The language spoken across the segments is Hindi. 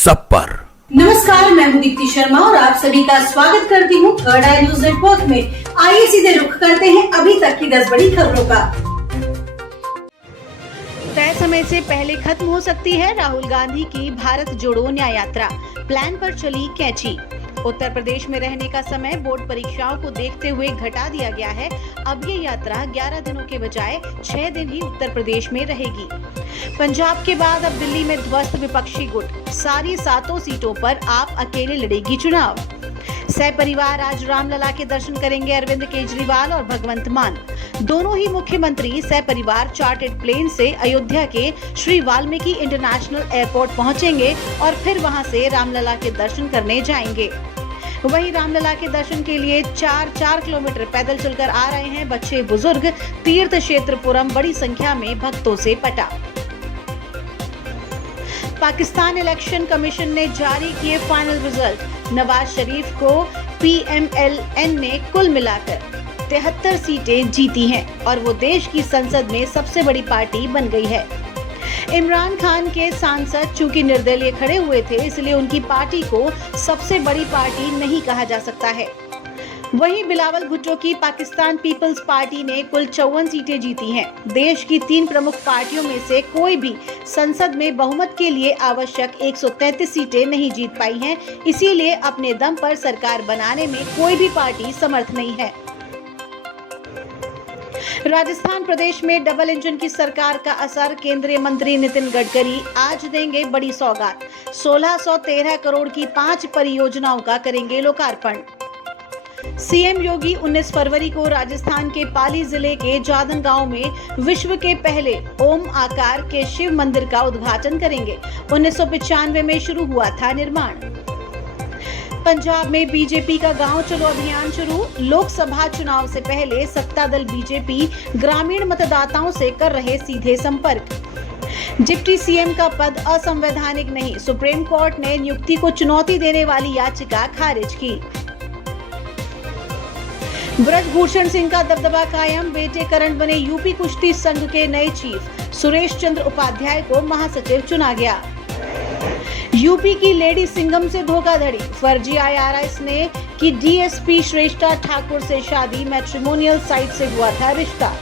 सब पर। नमस्कार, मैं हूं दीप्ति शर्मा और आप सभी का स्वागत करती हूं थर्ड आई न्यूज नेटवर्क में। आइए सीधे रुख करते हैं अभी तक की 10 बड़ी खबरों का। तय समय से पहले खत्म हो सकती है राहुल गांधी की भारत जोड़ो न्याय यात्रा, प्लान पर चली कैंची। उत्तर प्रदेश में रहने का समय बोर्ड परीक्षाओं को देखते हुए घटा दिया गया है। अब ये यात्रा 11 दिनों के बजाय 6 दिन ही उत्तर प्रदेश में रहेगी। पंजाब के बाद अब दिल्ली में ध्वस्त विपक्षी गुट, सारी 7 सीटों पर आप अकेले लड़ेगी चुनाव। सहपरिवार आज रामलला के दर्शन करेंगे अरविंद केजरीवाल और भगवंत मान। दोनों ही मुख्यमंत्री सहपरिवार चार्टर्ड प्लेन से अयोध्या के श्री वाल्मीकि इंटरनेशनल एयरपोर्ट पहुंचेंगे और फिर वहां से रामलला के दर्शन करने जाएंगे। वहीं रामलला के दर्शन के लिए 4 किलोमीटर पैदल चलकर आ रहे हैं बच्चे बुजुर्ग। तीर्थ क्षेत्र पुरम बड़ी संख्या में भक्तों से पटा। पाकिस्तान इलेक्शन कमीशन ने जारी किए फाइनल रिजल्ट। नवाज शरीफ को PMLN ने कुल मिलाकर 73 सीटें जीती हैं और वो देश की संसद में सबसे बड़ी पार्टी बन गई है। इमरान खान के सांसद चूंकि निर्दलीय खड़े हुए थे, इसलिए उनकी पार्टी को सबसे बड़ी पार्टी नहीं कहा जा सकता है। वहीं बिलावल भुट्टो की पाकिस्तान पीपल्स पार्टी ने कुल 54 सीटें जीती हैं। देश की 3 प्रमुख पार्टियों में से कोई भी संसद में बहुमत के लिए आवश्यक 133 सीटें नहीं जीत पाई हैं, इसीलिए अपने दम पर सरकार बनाने में कोई भी पार्टी समर्थ नहीं है। राजस्थान प्रदेश में डबल इंजन की सरकार का असर। केंद्रीय मंत्री नितिन गडकरी आज देंगे बड़ी सौगात। 1613 करोड़ की 5 परियोजनाओं का करेंगे लोकार्पण। सीएम योगी 19 फरवरी को राजस्थान के पाली जिले के जादन गांव में विश्व के पहले ओम आकार के शिव मंदिर का उद्घाटन करेंगे। 1995 में शुरू हुआ था निर्माण। पंजाब में बीजेपी का गांव चलो अभियान शुरू। लोकसभा चुनाव से पहले सत्ता दल बीजेपी ग्रामीण मतदाताओं से कर रहे सीधे संपर्क। डिप्टी सीएम का पद असंवैधानिक नहीं, सुप्रीम कोर्ट ने नियुक्ति को चुनौती देने वाली याचिका खारिज की। ब्रजभूषण सिंह का दबदबा कायम। बेटे करण बने यूपी कुश्ती संघ के नए चीफ। सुरेश चंद्र उपाध्याय को महासचिव चुना गया। यूपी की लेडी सिंघम से धोखाधड़ी। फर्जी IRS ने की DSP श्रेष्ठा ठाकुर से शादी। मैट्रिमोनियल साइट से हुआ था रिश्ता।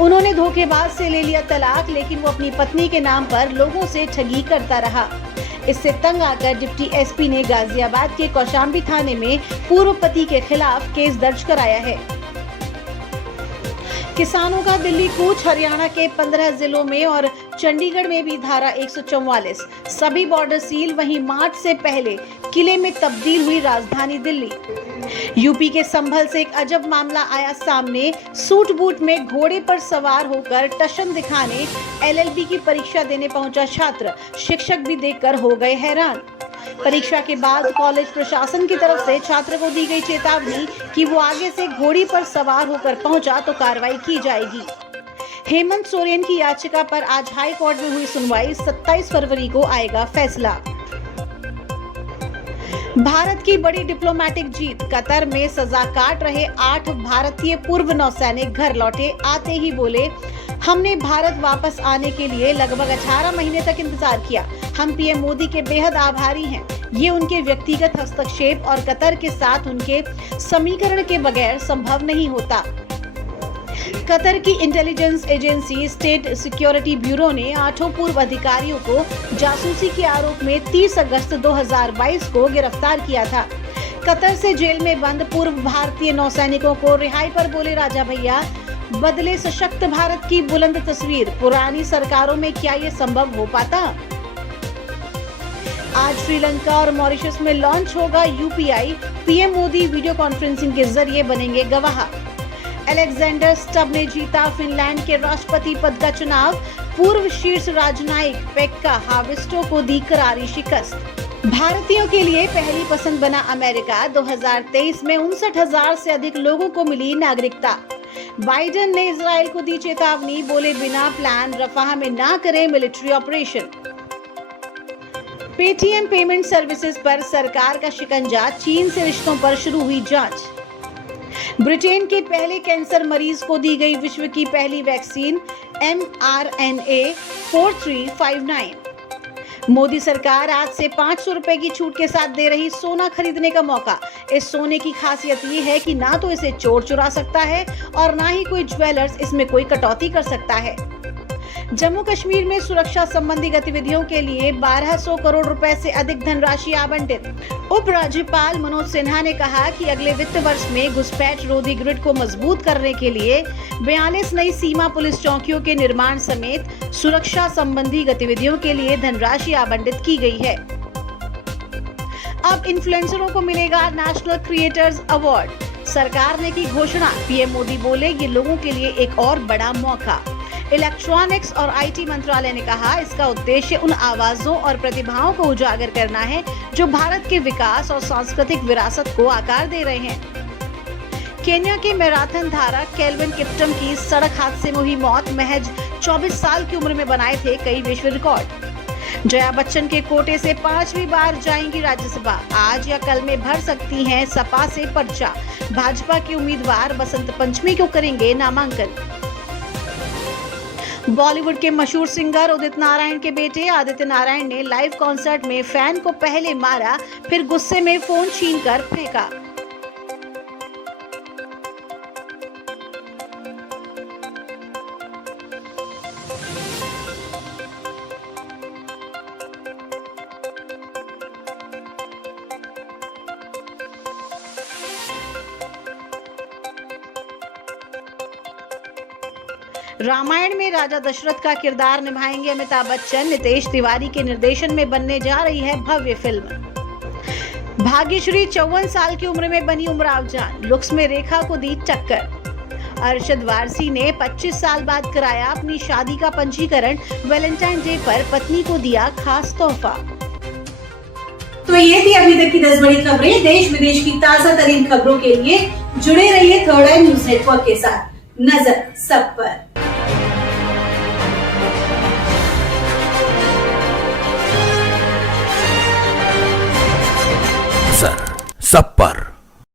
उन्होंने धोखेबाज से ले लिया तलाक, लेकिन वो अपनी पत्नी के नाम पर लोगों से ठगी करता रहा। इससे तंग आकर डिप्टी SP ने गाजियाबाद के कौशाम्बी थाने में पूर्व पति के खिलाफ केस दर्ज कराया है। किसानों का दिल्ली कूच। हरियाणा के 15 जिलों में और चंडीगढ़ में भी धारा 144, सभी बॉर्डर सील। वहीं मार्च से पहले किले में तब्दील हुई राजधानी दिल्ली। यूपी के संभल से एक अजब मामला आया सामने। सूट बूट में घोड़े पर सवार होकर टशन दिखाने LLB की परीक्षा देने पहुंचा छात्र। शिक्षक भी देखकर हो गए हैरान। परीक्षा के बाद कॉलेज प्रशासन की तरफ से छात्र को दी गई चेतावनी कि वो आगे से घोड़ी पर सवार होकर पहुंचा तो कार्रवाई की जाएगी। हेमंत सोरेन की याचिका पर आज हाई कोर्ट में हुई सुनवाई। 27 फरवरी को आएगा फैसला। भारत की बड़ी डिप्लोमेटिक जीत। कतर में सजा काट रहे 8 भारतीय पूर्व नौसैनिक घर लौटे। आते ही बोले, हमने भारत वापस आने के लिए लगभग 18 महीने तक इंतजार किया। हम PM मोदी के बेहद आभारी हैं। ये उनके व्यक्तिगत हस्तक्षेप और कतर के साथ उनके समीकरण के बगैर संभव नहीं होता। कतर की intelligence agency state security bureau ने 8 पूर्व अधिकारियों को जासूसी के आरोप में 30 अगस्त 2022 को गिरफ्तार किया था। कतर से जेल में बंद पूर्व भारतीय नौसैनिकों को रिहाई पर बोले राजा भैया, बदले सशक्त भारत की बुलंद तस्वीर। पुरानी सरकारों में क्या ये संभव हो पाता? आज श्रीलंका और मॉरिशस में लॉन्च होगा UPI। PM Modi video conferencing के जरिए बनेंगे गवाह। अलेक्जेंडर स्टब ने जीता फिनलैंड के राष्ट्रपति पद का चुनाव। पूर्व शीर्ष राजनयिक पेक्का हाविस्टो को दी करारी शिकस्त। भारतीयों के लिए पहली पसंद बना अमेरिका। 2023 में 59,000 से अधिक लोगों को मिली नागरिकता। बाइडेन ने इजराइल को दी चेतावनी, बोले बिना प्लान रफाह में ना करें military operation. Paytm payment services पर सरकार का शिकंजा। चीन से रिश्तों पर शुरू हुई जांच। ब्रिटेन के पहले कैंसर मरीज को दी गई विश्व की पहली वैक्सीन mRNA 4359। मोदी सरकार आज से 500 रुपए की छूट के साथ दे रही सोना खरीदने का मौका। इस सोने की खासियत ये है कि ना तो इसे चोर चुरा सकता है और ना ही कोई ज्वेलर्स इसमें कोई कटौती कर सकता है। जम्मू कश्मीर में सुरक्षा संबंधी गतिविधियों के लिए 1200 करोड़ रुपए से अधिक धनराशि आवंटित। उपराज्यपाल मनोज सिन्हा ने कहा कि अगले वित्त वर्ष में घुसपैठ रोधी ग्रिड को मजबूत करने के लिए 42 नई सीमा पुलिस चौकियों के निर्माण समेत सुरक्षा संबंधी गतिविधियों के लिए धनराशि आवंटित की गई है। अब इन्फ्लुएंसरों को मिलेगा नेशनल क्रिएटर्स अवार्ड। सरकार ने की घोषणा। पीएम मोदी बोले, ये लोगों के लिए एक और बड़ा मौका। इलेक्ट्रॉनिक्स और आईटी मंत्रालय ने कहा, इसका उद्देश्य उन आवाजों और प्रतिभाओं को उजागर करना है जो भारत के विकास और सांस्कृतिक विरासत को आकार दे रहे हैं। केन्या के मैराथन धारक केल्विन किप्टम की सड़क हादसे में हुई मौत। महज 24 साल की उम्र में बनाए थे कई विश्व रिकॉर्ड। जया बच्चन के कोटे से 5वीं बार जाएंगी राज्यसभा। आज या कल में भर सकती हैं सपा से पर्चा। भाजपा के उम्मीदवार बसंत पंचमी को करेंगे नामांकन। बॉलीवुड के मशहूर सिंगर उदित नारायण के बेटे आदित्य नारायण ने लाइव कॉन्सर्ट में फैन को पहले मारा, फिर गुस्से में फोन छीनकर फेंका। रामायण में राजा दशरथ का किरदार निभाएंगे अमिताभ बच्चन। नितेश तिवारी के निर्देशन में बनने जा रही है भव्य फिल्म। भाग्यश्री 54 साल की उम्र में बनी उमराव जान। लुक्स में रेखा को दी टक्कर। अरशद वारसी ने 25 साल बाद कराया अपनी शादी का पंजीकरण। वैलेंटाइन डे पर पत्नी को दिया खास तोहफा। तो ये थी अभी तक की 10 बड़ी खबरें। देश विदेश की ताजा तरीन खबरों के लिए जुड़े रहिए थर्ड आई न्यूज नेटवर्क के साथ। नजर सब पर। सब पर।